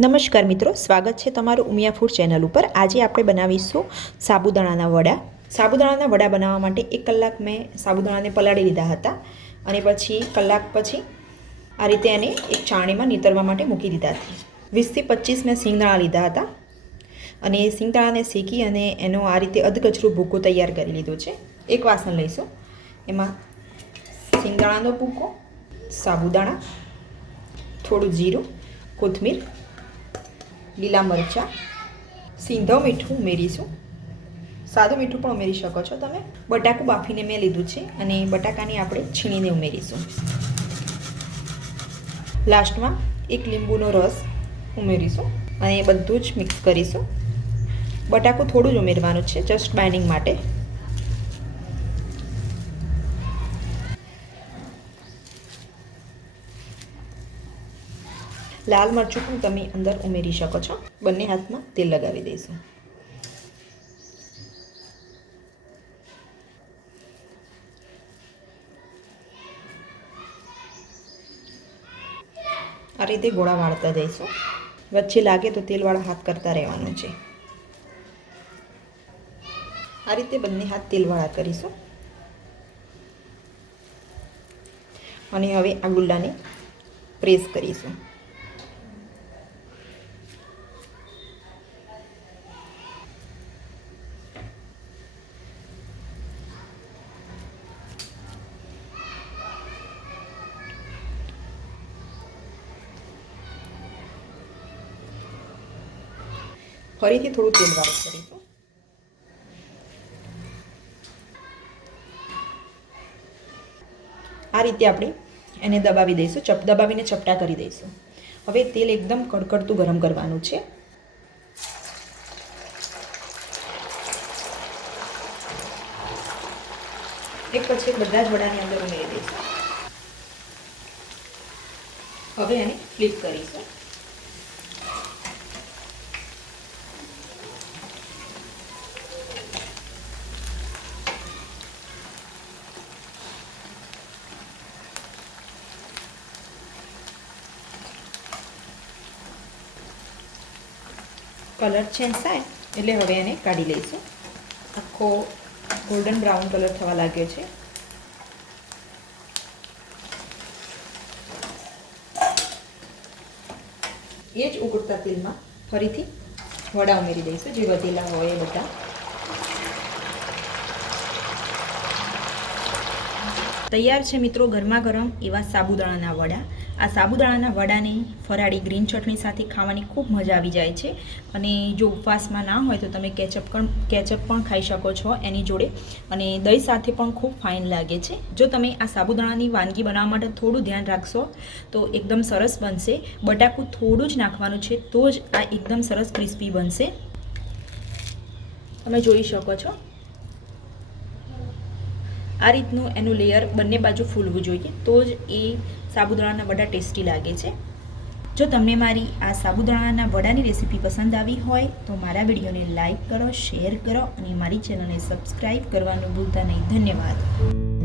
નમસ્કાર મિત્રો, સ્વાગત છે તમારું ઉમિયા ફૂડ ચેનલ ઉપર। આજે આપણે બનાવીશું સાબુદાણાના વડા। સાબુદાણાના વડા બનાવવા માટે 1 કલાક મેં સાબુદાણાને પલાળી લીધા હતા અને પછી કલાક પછી આ રીતે એને એક ચાળણીમાં નીતરવા માટે મૂકી દીધા હતા। 20 થી 25 મેં સિંગદાણા લીધા હતા અને સિંગદાણાને શેકી અને એનો આ રીતે અધકચરું ભૂકો તૈયાર કરી લીધો છે। એક વાસણ લઈશું, એમાં સિંગદાણાનો ભૂકો, સાબુદાણા, થોડું જીરું, કોથમીર, લીલા મરચાં, સિંધવ મીઠું ઉમેરીશું। સાદું મીઠું પણ ઉમેરી શકો છો તમે। બટાકું બાફીને મેં લીધું છે અને બટાકાને આપણે છીણીને ઉમેરીશું। લાસ્ટમાં 1 લીંબુનો રસ ઉમેરીશું અને બધું જ મિક્સ કરીશું। બટાકું થોડું જ ઉમેરવાનું છે, જસ્ટ બાઇન્ડિંગ માટે। લાલ મરચું પણ તમે અંદર ઉમેરી શકો છો। બંને હાથમાં તેલ લગાવી દઈશું। આ રીતે ગોળા વાળતા જઈશું। વચ્ચે લાગે તો તેલવાળા હાથ કરતા રહેવાનું છે। આ રીતે બંને હાથ તેલવાળા કરીશું અને હવે આ ગુલ્લાને પ્રેસ કરીશું। ફરીથી થોડું તેલ વાળું કરીશું। આ રીતે આપણે એને દબાવી દઈશું, દબાવીને ચપટા કરી દઈશું। હવે તેલ એકદમ કડકડતું ગરમ કરવાનું છે। એક પછી એક બધા જ વડાની અંદર ઉમેરી દઈશું। હવે એને ફ્લિપ કરીશું। કલર ચેન્જ થાય એટલે હવે એને કાઢી લઈશું। આખો ગોલ્ડન બ્રાઉન કલર થવા લાગ્યો છે। એ જ ઉકળતા તેલમાં ફરીથી વડા ઉમેરી દઈશું, જે વધેલા હોય એ બધા। તૈયાર છે મિત્રો ગરમા ગરમ એવા સાબુદાણાના વડા। આ સાબુદાણાના વડાની ફરાળી ગ્રીન ચટણી સાથે ખાવાની ખૂબ મજા આવી જાય છે અને જો ઉપવાસમાં ના હોય તો તમે કેચઅપ પણ ખાઈ શકો છો એની જોડે, અને દહીં સાથે પણ ખૂબ ફાઇન લાગે છે। જો તમે આ સાબુદાણાની વાનગી બનાવવા માટે થોડું ધ્યાન રાખશો તો એકદમ સરસ બનશે। બટાકું થોડું જ નાખવાનું છે તો જ આ એકદમ સરસ ક્રિસ્પી બનશે। તમે જોઈ શકો છો આ રીતનું એનું લેયર બંને બાજુ ફૂલવું જોઈએ, તો જ એ સાબુદાણાના વડા ટેસ્ટી લાગે છે। જો તમને મારી આ સાબુદાણાના વડાની રેસીપી પસંદ આવી હોય તો મારા વિડીયોને લાઈક કરો, શેર કરો અને મારી ચેનલને સબસ્ક્રાઈબ કરવાનું ભૂલતા નહીં। ધન્યવાદ।